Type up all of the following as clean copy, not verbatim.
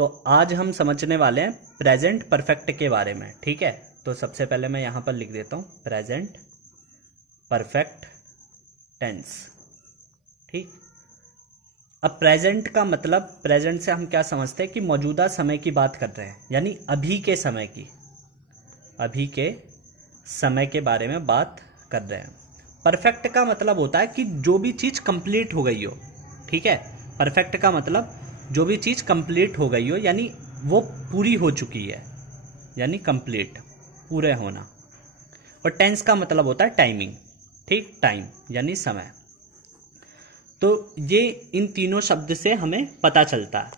तो आज हम समझने वाले हैं प्रेजेंट परफेक्ट के बारे में। ठीक है, तो सबसे पहले मैं यहाँ पर लिख देता हूँ प्रेजेंट परफेक्ट टेंस। ठीक, अब प्रेजेंट का मतलब, प्रेजेंट से हम क्या समझते हैं कि मौजूदा समय की बात कर रहे हैं, यानी अभी के समय की, अभी के समय के बारे में बात कर रहे हैं। परफेक्ट का मतलब होता है कि जो भी चीज़ कंप्लीट हो गई हो। ठीक है, परफेक्ट का मतलब जो भी चीज़ कंप्लीट हो गई हो, यानी वो पूरी हो चुकी है, यानी कंप्लीट, पूरे होना। और टेंस का मतलब होता है टाइमिंग। ठीक, टाइम यानी समय। तो ये इन तीनों शब्द से हमें पता चलता है।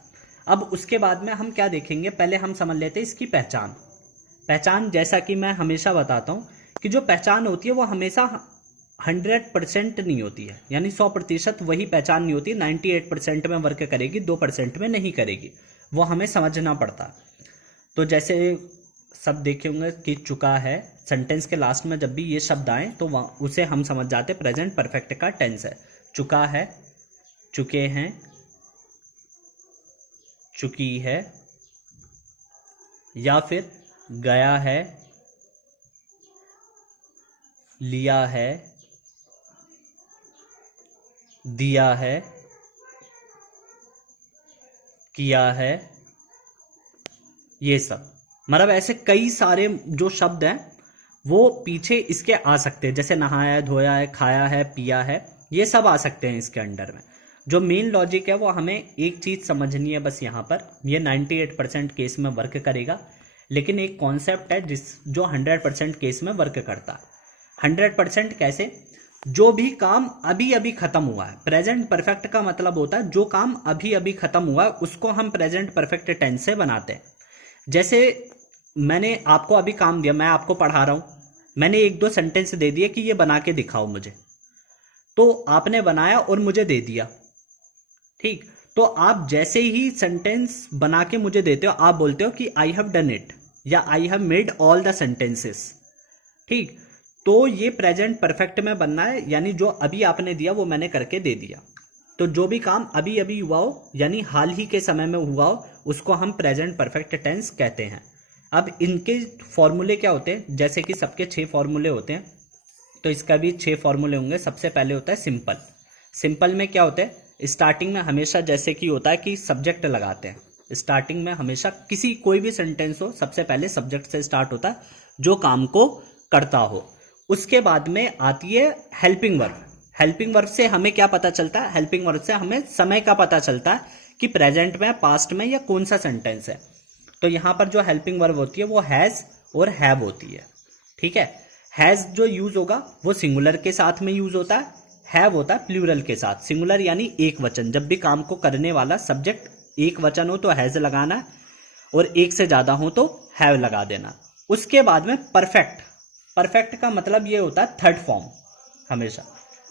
अब उसके बाद में हम क्या देखेंगे, पहले हम समझ लेते हैं इसकी पहचान। पहचान, जैसा कि मैं हमेशा बताता हूँ कि जो पहचान होती है वो हमेशा 100% नहीं होती है, यानी 100% वही पहचान नहीं होती। 98% में वर्क करेगी, 2% में नहीं करेगी, वो हमें समझना पड़ता। तो जैसे सब देखे होंगे कि चुका है, सेंटेंस के लास्ट में जब भी ये शब्द आए तो उसे हम समझ जाते प्रेजेंट परफेक्ट का टेंस है। चुका है, चुके हैं, चुकी है, या फिर गया है, लिया है, दिया है, किया है, ये सब। मतलब ऐसे कई सारे जो शब्द हैं वो पीछे इसके आ सकते हैं, जैसे नहाया है, धोया है, खाया है, पिया है, ये सब आ सकते हैं इसके अंडर में। जो मेन लॉजिक है वो हमें एक चीज़ समझनी है बस यहाँ पर, ये 98% केस में वर्क करेगा, लेकिन एक कॉन्सेप्ट है जो 100% केस में वर्क करता है। 100% कैसे? जो भी काम अभी अभी खत्म हुआ है, प्रेजेंट परफेक्ट का मतलब होता है जो काम अभी अभी खत्म हुआ है उसको हम प्रेजेंट परफेक्ट टेंस से बनाते हैं। जैसे मैंने आपको अभी काम दिया, मैं आपको पढ़ा रहा हूं, मैंने एक दो सेंटेंस दे दिए कि ये बना के दिखाओ मुझे, तो आपने बनाया और मुझे दे दिया। ठीक, तो आप जैसे ही सेंटेंस बना के मुझे देते हो, आप बोलते हो कि आई हैव डन इट या I have made all the sentences. ठीक, तो ये प्रेजेंट परफेक्ट में बनना है, यानी जो अभी आपने दिया वो मैंने करके दे दिया। तो जो भी काम अभी अभी हुआ हो, यानी हाल ही के समय में हुआ हो, उसको हम प्रेजेंट परफेक्ट टेंस कहते हैं। अब इनके फॉर्मूले क्या होते हैं, जैसे कि सबके 6 फॉर्मूले होते हैं, तो इसका भी 6 फॉर्मूले होंगे। सबसे पहले होता है सिंपल। सिंपल में क्या होता है, स्टार्टिंग में हमेशा जैसे कि होता है कि सब्जेक्ट लगाते हैं। स्टार्टिंग में हमेशा किसी कोई भी सेंटेंस हो, सबसे पहले सब्जेक्ट से स्टार्ट होता है जो काम को करता हो। उसके बाद में आती है हेल्पिंग वर्ब। हेल्पिंग वर्ब से हमें क्या पता चलता है, हेल्पिंग वर्ब से हमें समय का पता चलता है कि प्रेजेंट में, पास्ट में, या कौन सा सेंटेंस है। तो यहां पर जो हेल्पिंग वर्ब होती है वो हैज और हैव होती है। ठीक है, हैज जो यूज होगा वो सिंगुलर के साथ में यूज होता है, हैव होता है प्लूरल के साथ। सिंगुलर यानी एक वचन, जब भी काम को करने वाला सब्जेक्ट एक वचन हो तो हैज लगाना है, और एक से ज्यादा हो तो हैव लगा देना। उसके बाद में परफेक्ट। परफेक्ट का मतलब ये होता है थर्ड फॉर्म हमेशा,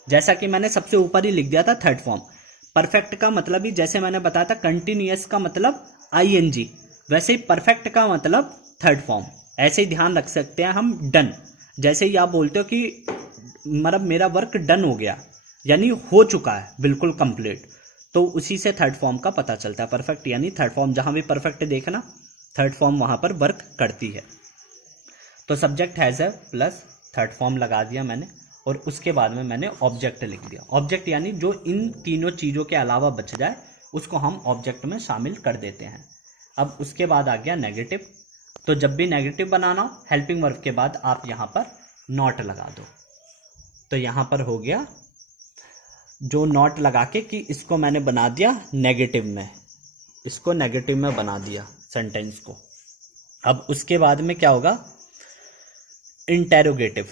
जैसा कि मैंने सबसे ऊपर ही लिख दिया था थर्ड फॉर्म। परफेक्ट का मतलब ही जैसे मैंने बताया था कंटिन्यूअस का मतलब आईएनजी, वैसे ही परफेक्ट का मतलब थर्ड फॉर्म। ऐसे ही ध्यान रख सकते हैं हम डन। जैसे ही आप बोलते हो कि मतलब मेरा वर्क डन हो गया, यानी हो चुका है बिल्कुल कंप्लीट, तो उसी से थर्ड फॉर्म का पता चलता है। परफेक्ट यानी थर्ड फॉर्म, जहां भी परफेक्ट देखना थर्ड फॉर्म वहां पर वर्क करती है। तो सब्जेक्ट हैज है प्लस थर्ड फॉर्म लगा दिया मैंने, और उसके बाद में मैंने ऑब्जेक्ट लिख दिया। ऑब्जेक्ट यानी जो इन तीनों चीज़ों के अलावा बच जाए उसको हम ऑब्जेक्ट में शामिल कर देते हैं। अब उसके बाद आ गया नेगेटिव। तो जब भी नेगेटिव बनाना हो, हेल्पिंग वर्ब के बाद आप यहाँ पर नॉट लगा दो। तो यहाँ पर हो गया जो नॉट लगा के कि इसको मैंने बना दिया नेगेटिव में, इसको नेगेटिव में बना दिया सेंटेंस को। अब उसके बाद में क्या होगा, इंटेरोगेटिव।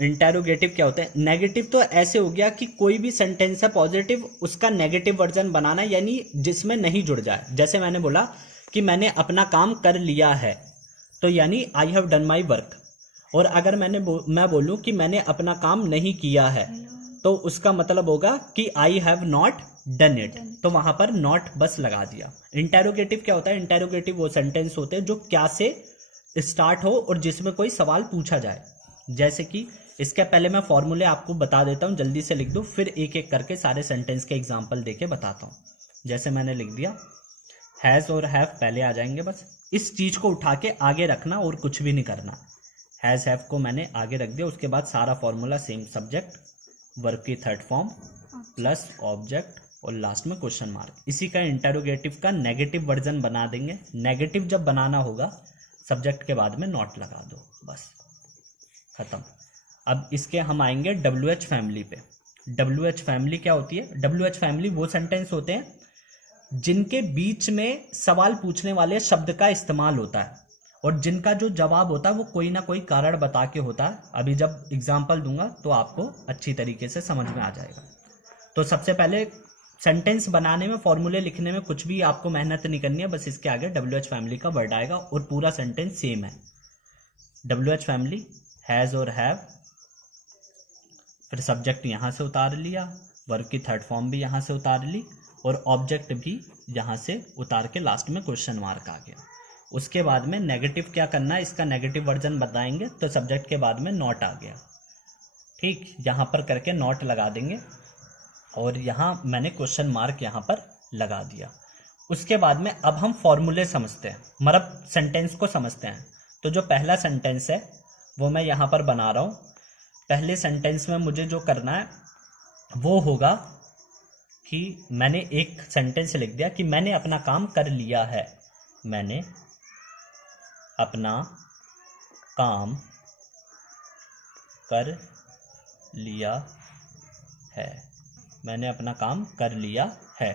इंटेरोगेटिव क्या होता है, नेगेटिव तो ऐसे हो गया कि कोई भी सेंटेंस है पॉजिटिव, उसका नेगेटिव वर्जन बनाना, यानी जिसमें नहीं जुड़ जाए। जैसे मैंने बोला कि मैंने अपना काम कर लिया है, तो यानी I have done my work. और अगर मैं बोलूं कि मैंने अपना काम नहीं किया है, तो उसका मतलब होगा कि I have not done it, तो वहां पर नॉट बस लगा दिया। इंटेरोगेटिव क्या होता है, इंटेरोगेटिव वो सेंटेंस होते हैं जो क्या से स्टार्ट हो और जिसमें कोई सवाल पूछा जाए। जैसे कि इसके पहले मैं फॉर्मूले आपको बता देता हूं, जल्दी से लिख दो, फिर एक एक करके सारे सेंटेंस के एग्जांपल देके बताता हूं। जैसे मैंने लिख दिया हैज़ और हैव पहले आ जाएंगे, बस इस चीज़ को उठा के आगे रखना और कुछ भी नहीं करना। हैज़ हैव को मैंने आगे रख दिया, उसके बाद सारा फॉर्मूला सेम, सब्जेक्ट वर्ब की थर्ड फॉर्म प्लस ऑब्जेक्ट और लास्ट में क्वेश्चन मार्क। इसी का इंटरोगेटिव का नेगेटिव वर्जन बना देंगे। नेगेटिव जब बनाना होगा सब्जेक्ट के बाद में नॉट लगा दो, बस खत्म। अब इसके हम आएंगे WH फैमिली पे। WH फैमिली क्या होती है? WH फैमिली वो सेंटेंस होते हैं जिनके बीच में सवाल पूछने वाले शब्द का इस्तेमाल होता है और जिनका जो जवाब होता है वो कोई ना कोई कारण बता के होता है। अभी जब एग्जाम्पल दूंगा तो आपको अच्छी तरीके से समझ में आ जाएगा। तो सबसे पहले सेंटेंस बनाने में, फॉर्मूले लिखने में कुछ भी आपको मेहनत नहीं करनी है, बस इसके आगे WH फैमिली का वर्ड आएगा और पूरा सेंटेंस सेम है। WH फैमिली हैज़ और हैव, फिर सब्जेक्ट यहाँ से उतार लिया, वर्ब की थर्ड फॉर्म भी यहाँ से उतार ली और ऑब्जेक्ट भी यहाँ से उतार के लास्ट में क्वेश्चन मार्क आ गया। उसके बाद में नेगेटिव क्या करना है, इसका नेगेटिव वर्जन बताएंगे, तो सब्जेक्ट के बाद में नॉट आ गया, ठीक, यहाँ पर करके नॉट लगा देंगे और यहाँ मैंने क्वेश्चन मार्क यहाँ पर लगा दिया। उसके बाद में अब हम फॉर्मूले समझते हैं, मतलब सेंटेंस को समझते हैं। तो जो पहला सेंटेंस है वो मैं यहाँ पर बना रहा हूँ। पहले सेंटेंस में मुझे जो करना है वो होगा कि मैंने एक सेंटेंस लिख दिया कि मैंने अपना काम कर लिया है। मैंने अपना काम कर लिया है। मैंने अपना काम कर लिया है।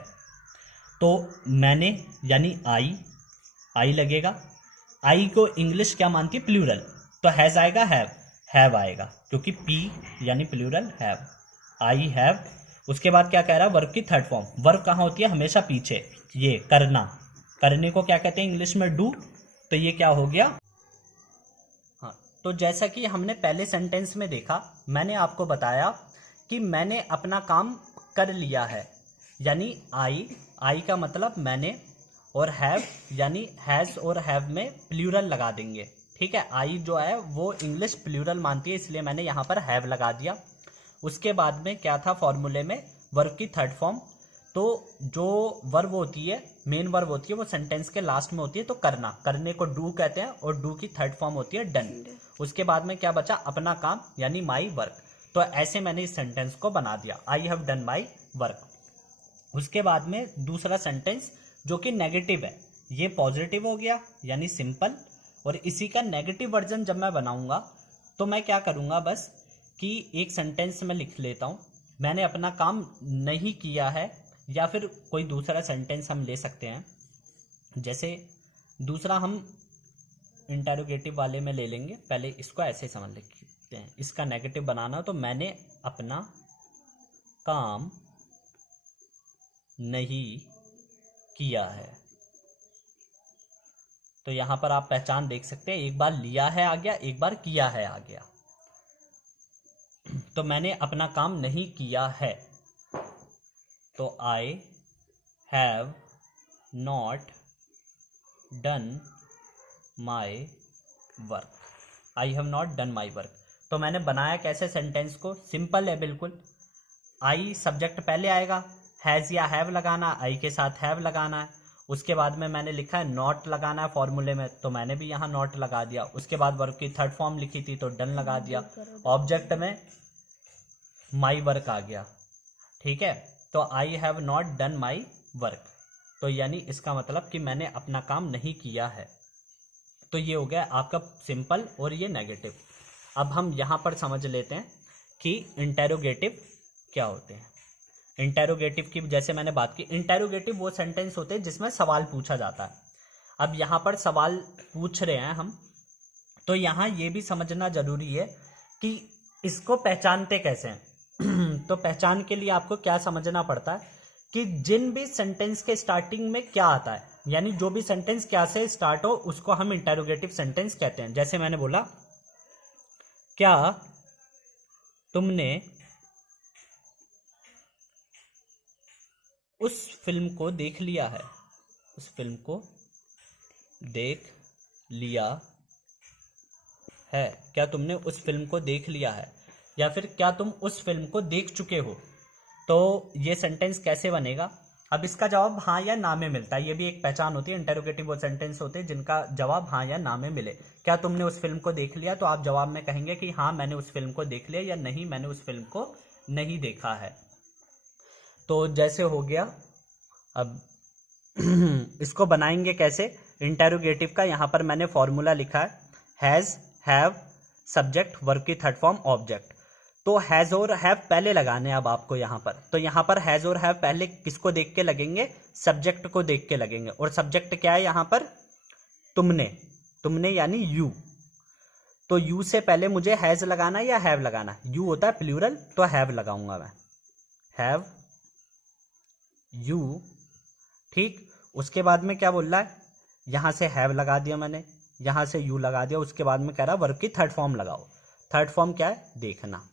तो मैंने यानी आई लगेगा। आई को इंग्लिश क्या मानती है? प्लूरल। तो हैज़ आएगा, हैव आएगा, क्योंकि पी यानी प्लूरल हैव। I have. उसके बाद क्या कह रहा है? वर्ब की थर्ड फॉर्म। वर्ब कहाँ होती है? हमेशा पीछे। ये करना, करने को क्या कहते हैं इंग्लिश में? डू। तो ये क्या हो गया? हाँ, तो जैसा कि हमने पहले सेंटेंस में देखा, मैंने आपको बताया कि मैंने अपना काम कर लिया है, यानी आई का मतलब मैंने, और हैव यानी हैज़ और हैव में प्लूरल लगा देंगे, ठीक है। आई जो है वो इंग्लिश प्लूरल मानती है, इसलिए मैंने यहाँ पर हैव लगा दिया। उसके बाद में क्या था फॉर्मूले में? वर्ब की थर्ड फॉर्म। तो जो वर्ब होती है, मेन वर्ब होती है, वो सेंटेंस के लास्ट में होती है, तो करना, करने को डू कहते हैं और डू की थर्ड फॉर्म होती है डन। उसके बाद में क्या बचा? अपना काम यानी माई वर्क। तो ऐसे मैंने इस सेंटेंस को बना दिया, I have done my work. उसके बाद में दूसरा सेंटेंस जो कि नेगेटिव है, ये पॉजिटिव हो गया यानी सिंपल। और इसी का नेगेटिव वर्जन जब मैं बनाऊंगा तो मैं क्या करूंगा, बस कि एक सेंटेंस में लिख लेता हूं, मैंने अपना काम नहीं किया है, या फिर कोई दूसरा सेंटेंस हम ले सकते हैं। जैसे दूसरा हम इंटरोगेटिव वाले में ले लेंगे, पहले इसको ऐसे समझ लेते हैं। इसका नेगेटिव बनाना, तो मैंने अपना काम नहीं किया है। तो यहां पर आप पहचान देख सकते हैं, एक बार लिया है आ गया, एक बार किया है आ गया। तो मैंने अपना काम नहीं किया है, तो I have not done my work. I have not done my work. तो मैंने बनाया कैसे सेंटेंस को? सिंपल है बिल्कुल। आई सब्जेक्ट पहले आएगा, हैज़ या हैव लगाना, आई के साथ हैव लगाना है। उसके बाद में मैंने लिखा है नॉट लगाना है फॉर्मूले में, तो मैंने भी यहाँ नॉट लगा दिया। उसके बाद वर्ब की थर्ड फॉर्म लिखी थी तो डन लगा दिया। ऑब्जेक्ट में माई वर्क आ गया, ठीक है। तो I have not done my work, तो यानी इसका मतलब कि मैंने अपना काम नहीं किया है। तो ये हो गया आपका सिंपल और ये नेगेटिव। अब हम यहाँ पर समझ लेते हैं कि इंटेरोगेटिव क्या होते हैं। इंटेरोगेटिव की जैसे मैंने बात की, इंटेरोगेटिव वो सेंटेंस होते हैं जिसमें सवाल पूछा जाता है। अब यहाँ पर सवाल पूछ रहे हैं हम, तो यहाँ ये भी समझना जरूरी है कि इसको पहचानते कैसे हैं। तो पहचान के लिए आपको क्या समझना पड़ता है कि जिन भी सेंटेंस के स्टार्टिंग में क्या आता है, यानी जो भी सेंटेंस क्या से स्टार्ट हो, उसको हम इंटेरोगेटिव सेंटेंस कहते हैं। जैसे मैंने बोला, क्या तुमने उस फिल्म को देख लिया है? उस फिल्म को देख लिया है। क्या तुमने उस फिल्म को देख लिया है, या फिर क्या तुम उस फिल्म को देख चुके हो? तो ये सेंटेंस कैसे बनेगा? अब इसका जवाब हाँ या ना में मिलता है, ये भी एक पहचान होती है। इंटेरोगेटिव वो सेंटेंस होते हैं जिनका जवाब हाँ या ना में मिले। क्या तुमने उस फिल्म को देख लिया, तो आप जवाब में कहेंगे कि हाँ मैंने उस फिल्म को देख लिया, या नहीं मैंने उस फिल्म को नहीं देखा है। तो जैसे हो गया। अब इसको बनाएंगे कैसे इंटेरोगेटिव का, यहां पर मैंने फॉर्मूला लिखा है, हैज, हैव, सब्जेक्ट, वर्ब की थर्ड फॉर्म, ऑब्जेक्ट। तो हैज और हैव पहले लगाने अब आपको यहां पर। तो यहां पर हैज और हैव पहले किसको देख के लगेंगे, सब्जेक्ट को देख के लगेंगे। और सब्जेक्ट क्या है यहां पर, तुमने, तुमने यानी यू। तो यू से पहले मुझे हैज लगाना या हैव लगाना, यू होता है प्लूरल, तो हैव लगाऊंगा मैं, हैव यू। ठीक, उसके बाद में क्या बोल रहा है, यहां से हैव लगा दिया मैंने, यहां से यू लगा दिया। उसके बाद में कह रहा वर्ब की थर्ड फॉर्म लगाओ। थर्ड फॉर्म क्या है, देखना।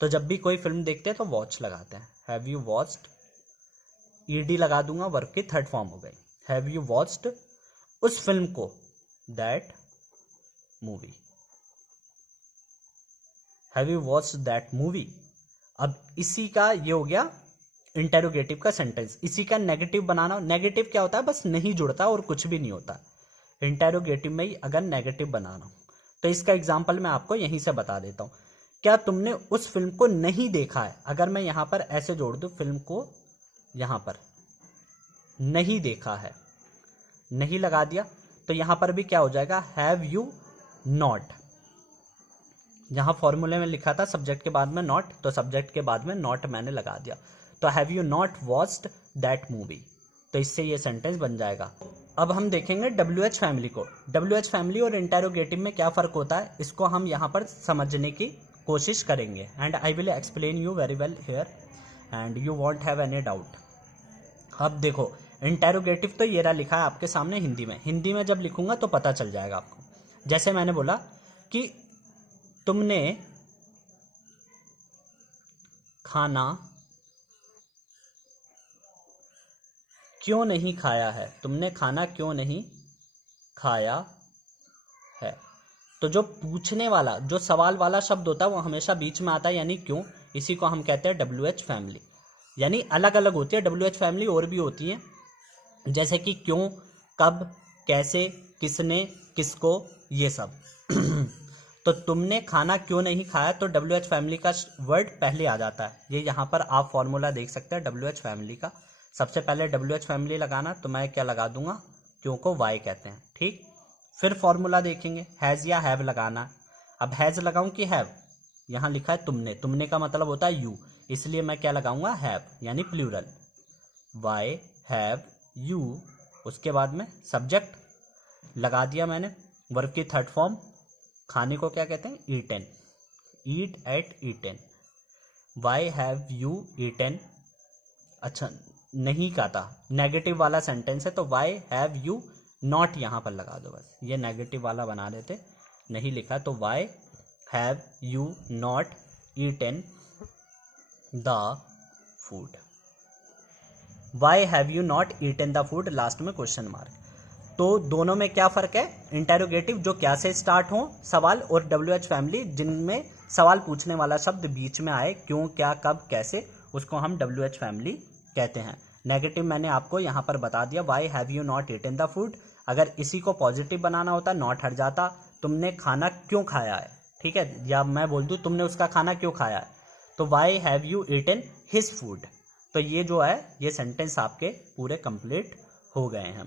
तो जब भी कोई फिल्म देखते हैं तो वॉच लगाते हैं, हैव यू वॉच्ड, ईडी लगा दूंगा, वर्ब की थर्ड फॉर्म हो गई। हैव यू वॉच्ड उस फिल्म को, that movie, have you watched that movie. अब इसी का ये हो गया इंटेरोगेटिव का सेंटेंस। इसी का नेगेटिव बनाना, नेगेटिव क्या होता है, बस नहीं जुड़ता और कुछ भी नहीं होता। इंटेरोगेटिव में ही अगर नेगेटिव बनाना, तो इसका एग्जांपल मैं आपको यहीं से बता देता हूं। क्या तुमने उस फिल्म को नहीं देखा है, अगर मैं यहां पर ऐसे जोड़ दूं, फिल्म को यहां पर नहीं देखा है, नहीं लगा दिया, तो यहां पर भी क्या हो जाएगा, हैव यू नॉट। यहां फॉर्मूले में लिखा था सब्जेक्ट के बाद में नॉट, तो सब्जेक्ट के बाद में नॉट मैंने लगा दिया। तो have you not watched that movie, तो इससे ये सेंटेंस बन जाएगा। अब हम देखेंगे WH फैमिली को। WH फैमिली और इंटेरोगेटिव में क्या फर्क होता है, इसको हम यहाँ पर समझने की कोशिश करेंगे। And I will explain you very well here and you want have any doubt. अब देखो इंटेरोगेटिव तो ये रहा लिखा है आपके सामने हिंदी में। हिंदी में जब लिखूंगा तो पता चल जाएगा आपको। जैसे मैंने बोला कि तुमने खाना क्यों नहीं खाया है, तुमने खाना क्यों नहीं खाया है। तो जो पूछने वाला, जो सवाल वाला शब्द होता है वो हमेशा बीच में आता है, यानी क्यों। इसी को हम कहते हैं WH फैमिली। यानी अलग अलग होती है WH फैमिली, और भी होती है, जैसे कि क्यों, कब, कैसे, किसने, किसको, ये सब। तो तुमने खाना क्यों नहीं खाया, तो WH फैमिली का वर्ड पहले आ जाता है। ये यहाँ पर आप फॉर्मूला देख सकते हैं WH फैमिली का। सबसे पहले WH फैमिली लगाना, तो मैं क्या लगा दूंगा, क्यों को वाई कहते हैं। ठीक, फिर फॉर्मूला देखेंगे, हैज या हैव लगाना। अब हैज लगाऊं कि हैव, यहां लिखा है तुमने, तुमने का मतलब होता है यू, इसलिए मैं क्या लगाऊंगा, हैव, यानी प्लूरल, वाई हैव यू। उसके बाद में सब्जेक्ट लगा दिया मैंने, वर्ब की थर्ड फॉर्म, खाने को क्या कहते हैं, eaten, eat ate eaten. Why have you eaten, अच्छा नहीं खाता, नेगेटिव वाला सेंटेंस है, तो वाई हैव यू नॉट यहां पर लगा दो, बस ये नेगेटिव वाला बना देते, नहीं लिखा, तो why have you not eaten the food. Why have you not eaten the food, last में क्वेश्चन मार्क। तो दोनों में क्या फर्क है, इंटेरोगेटिव जो क्या से स्टार्ट हो सवाल, और WH फैमिली जिनमें सवाल पूछने वाला शब्द बीच में आए, क्यों, क्या, कब, कैसे, उसको हम WH फैमिली कहते हैं। नेगेटिव मैंने आपको यहाँ पर बता दिया, why have you not eaten the food. अगर इसी को पॉजिटिव बनाना होता, नॉट हट जाता, तुमने खाना क्यों खाया है, ठीक है, या मैं बोल दूं तुमने उसका खाना क्यों खाया है, तो why have you eaten his food. तो ये जो है ये सेंटेंस आपके पूरे कंप्लीट हो गए हैं।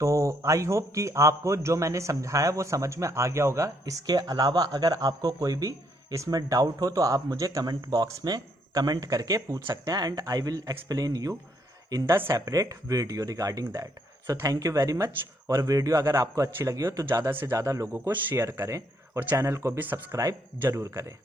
तो आई होप कि आपको जो मैंने समझाया वो समझ में आ गया होगा। इसके अलावा अगर आपको कोई भी इसमें डाउट हो तो आप मुझे कमेंट बॉक्स में कमेंट करके पूछ सकते हैं, and I will explain you in the separate video regarding that. So thank you very much. और वीडियो अगर आपको अच्छी लगी हो तो ज़्यादा से ज़्यादा लोगों को शेयर करें और चैनल को भी सब्सक्राइब जरूर करें।